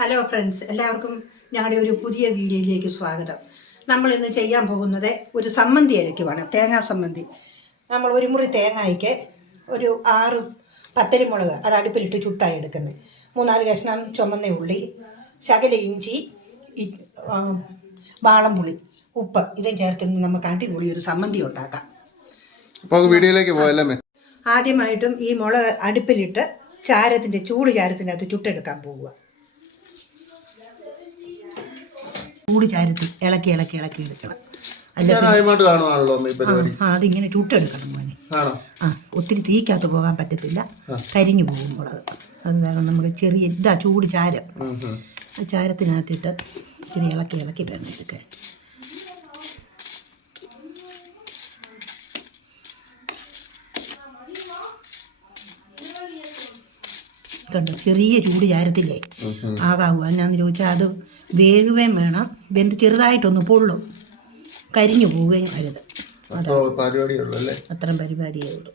Hello friends, എല്ലാവർക്കും ഞങ്ങളുടെ ഒരു പുതിയ വീഡിയോയിലേക്ക് സ്വാഗതം. നമ്മൾ ഇന്ന് ചെയ്യാൻ പോകുന്നത് ഒരു സമ്മന്തി അരയ്ക്കുവാണ്, തേങ്ങാ സമ്മന്തി. നമ്മൾ ഒരു മുറി തേങ്ങയ്ക്ക് ഒരു 6 പത്തരിമുളക് അത് അടുപ്പിലിട്ട് ചുട്ടായി എടുക്കുന്നത്, 3-4 കഷ്ണം ചുമന്ന ഉള്ളി, ശകല ഇഞ്ചി, വാളംപുളി, ഉപ്പ് ഇതും ചേർക്കുന്ന നമുക്ക് അടിപൊളി ഒരു സമ്മന്തി ഉണ്ടാക്കാം. വീഡിയോയിലേക്ക് പോയല്ലേ. ആദ്യമായിട്ടും ഈ മുളക് അടുപ്പിലിട്ട് ചൂട് ചാരത്തിനകത്ത് ചുട്ടെടുക്കാൻ പോവുക. ചൂട് ചാരത്തിൽ ഇളക്കി എടുക്കണം. അതിങ്ങനെ ചുട്ടെടുക്കണം മോനെ. ഒത്തിരി തീക്കകത്ത് പോകാൻ പറ്റത്തില്ല, കരിഞ്ഞു പോകും മുളക്. അത് കാരണം നമ്മൾ ചെറിയ ചൂട് ചാരം ആ ചാരത്തിനകത്തിട്ട് ഇച്ചിരി ഇളക്കി വേണം എടുക്കാൻ. കണ്ടോ, ചെറിയ ചൂട് ചാരത്തില്ലേ ആകാവൂ. എന്നാന്ന് ചോദിച്ചാൽ അത് വേകുകയും വേണം, വെന്ത് ചെറുതായിട്ടൊന്ന് പൊള്ളും, കരിഞ്ഞു പോവുകയും അരുത്. അത്രയും പരിപാടിയേ ഉള്ളൂ.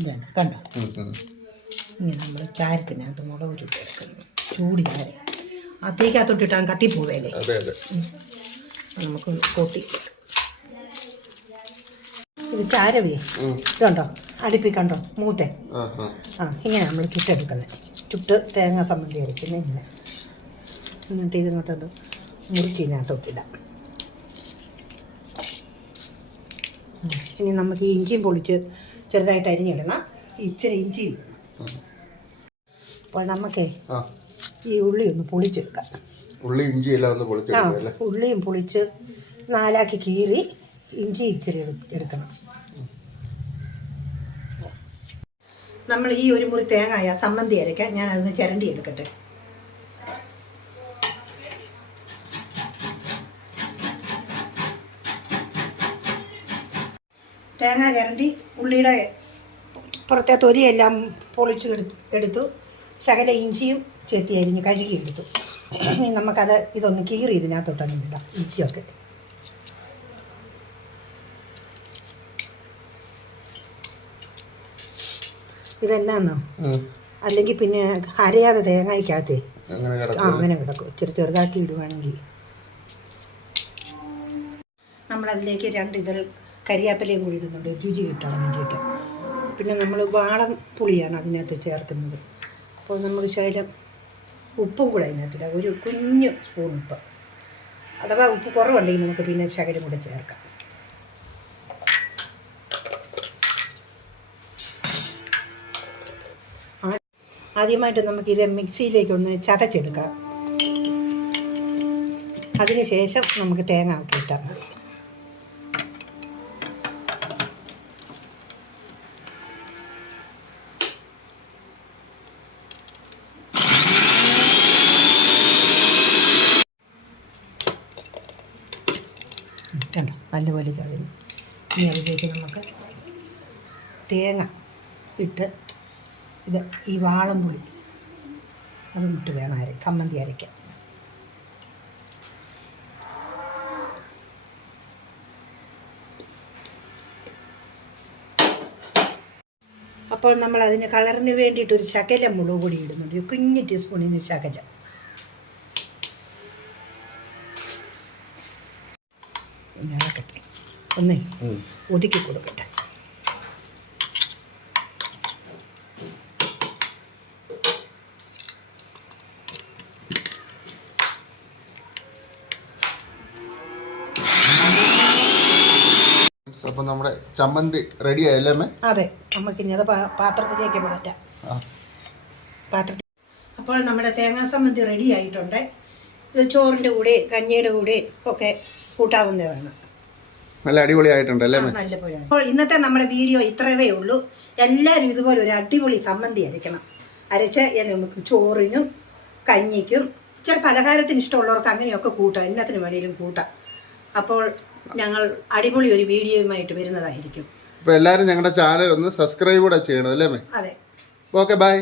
ഇതാണ് കണ്ടോ, ഇങ്ങനെ നമ്മൾ ചാരത്തിനകത്ത് മുളക് ചുട്ടെടുക്കുന്നു. ചൂട് ചാരം അത്തേക്കകത്തോട്ടിട്ടാൽ കത്തിപ്പോവേലേ, നമുക്ക് കൊട്ടി. ഇത് ചാരവേ ഇതുണ്ടോ, അടുപ്പിൽ കണ്ടോ മൂത്തെ. ഇങ്ങനെ നമ്മൾ ചുട്ടെടുക്കുന്നത്. ചുട്ട് തേങ്ങ സമ്മന്തി അരയ്ക്കുന്നത് ഇങ്ങനെ. എന്നിട്ട് ഇതിങ്ങോട്ടത് മുറിച്ചിനകത്തോട്ടിടാം. ഇനി നമുക്ക് ഈ ഇഞ്ചിയും പൊളിച്ച് ചെറുതായിട്ട് അരിഞ്ഞിടണം. ഇച്ചിരി ഇഞ്ചിയും. അപ്പോൾ നമുക്കേ ഈ ഉള്ളി ഒന്ന് പൊളിച്ചെടുക്കാം. ഉള്ളിയും പൊളിച്ച് 4ആക്കി കീറി ഇഞ്ചി ഇച്ചിരി എടുക്കണം. നമ്മൾ ഈ ഒരു മുറി തേങ്ങായ സമ്മന്തി അരയ്ക്കാൻ ഞാൻ അതൊന്ന് ചിരണ്ടി എടുക്കട്ടെ. തേങ്ങ ചിരണ്ടി ഉള്ളിയുടെ പുറത്തെ തൊലിയെല്ലാം പൊളിച്ച് എടുത്തു. ശകല ഇഞ്ചിയും ചെത്തി അരിഞ്ഞ് കഴുകിയെടുത്തു. ഇനി നമുക്കത് ഇതൊന്ന് കീറി ഇതിനകത്തോട്ടൊന്നും ഇടാം. ഇഞ്ചിയൊക്കെ ഇതെന്നാന്നോ, അല്ലെങ്കിൽ പിന്നെ അരയാതെ തേങ്ങയ്ക്കകത്തേ അങ്ങനെ കിടക്കും. ഇച്ചിരി ചെറുതാക്കി ഇടുവാണെങ്കിൽ നമ്മളതിലേക്ക് 2 ഇതൾ കരിയാപ്പിലയും കൂടി ഇടുന്നുണ്ട്, രുചി കിട്ടാൻ വേണ്ടിയിട്ട്. പിന്നെ നമ്മൾ വാളം പുളിയാണ് അതിനകത്ത് ചേർക്കുന്നത്. അപ്പോൾ നമ്മൾ ശകലം ഉപ്പും കൂടെ അതിനകത്തില്ല, ഒരു കുഞ്ഞു സ്പൂൺ ഉപ്പ്. അഥവാ ഉപ്പ് കുറവുണ്ടെങ്കിൽ നമുക്ക് പിന്നെ ശകലം കൂടെ ചേർക്കാം. ആദ്യമായിട്ട് നമുക്കിത് മിക്സിയിലേക്കൊന്ന് ചതച്ചെടുക്കാം. അതിനുശേഷം നമുക്ക് തേങ്ങ ഒക്കെ ഇട്ടാൽ മതി. കണ്ടോ, നല്ലപോലെ ചതഞ്ഞു. ഇനി അതിലേക്ക് നമുക്ക് തേങ്ങ ഇട്ട് ഇത് ഈ വാളംപുളി അതും ഇട്ട് വേണം സമ്മന്തി അരയ്ക്കാൻ. അപ്പോൾ നമ്മൾ അതിന് കളറിന് വേണ്ടിയിട്ടൊരു ശകലം മുളക് പൊടി ഇടുന്നുണ്ട്, ഒരു കുഞ്ഞ് ടീസ്പൂണിന് ശകലം. ഇളക്കട്ടെ, ഒന്നേ ഒതുക്കി കൊടുക്കട്ടെ. അപ്പൊ നമ്മുടെ ചമ്മന്തി റെഡി ആയല്ലേ അമ്മേ? അതെ, നമുക്ക് ഇനി അത് പാത്രത്തിലേക്ക് മാറ്റാം. അപ്പോൾ നമ്മുടെ തേങ്ങാ സമ്മന്തി റെഡി ആയിട്ടുണ്ട്. ഇത് ചോറിൻ്റെ കൂടെ കഞ്ഞിയുടെ കൂടെ ഒക്കെ കൂട്ടാവുന്നതാണ്. നല്ല അടിപൊളിയായിട്ടുണ്ടല്ലേ? നല്ലപോലെ. അപ്പോൾ ഇന്നത്തെ നമ്മുടെ വീഡിയോ ഇത്രയേ ഉള്ളൂ. എല്ലാവരും ഇതുപോലെ ഒരു അടിപൊളി സമ്മന്തി അരയ്ക്കണം. അരച്ച് നമുക്ക് ചോറിനും കഞ്ഞിക്കും ചില പലഹാരത്തിന് ഇഷ്ടമുള്ളവർക്ക് അങ്ങനെയൊക്കെ കൂട്ടാം, എല്ലാത്തിനും വേണേലും കൂട്ടാം. അപ്പോൾ ഞങ്ങൾ അടിപൊളി ഒരു വീഡിയോയുമായിട്ട് വരുന്നതായിരിക്കും. അപ്പോൾ എല്ലാവരും ഞങ്ങളുടെ ചാനൽ ഒന്ന് സബ്സ്ക്രൈബ് കൂടെ ചെയ്യണം അല്ലേ? അതെ. Okay, by.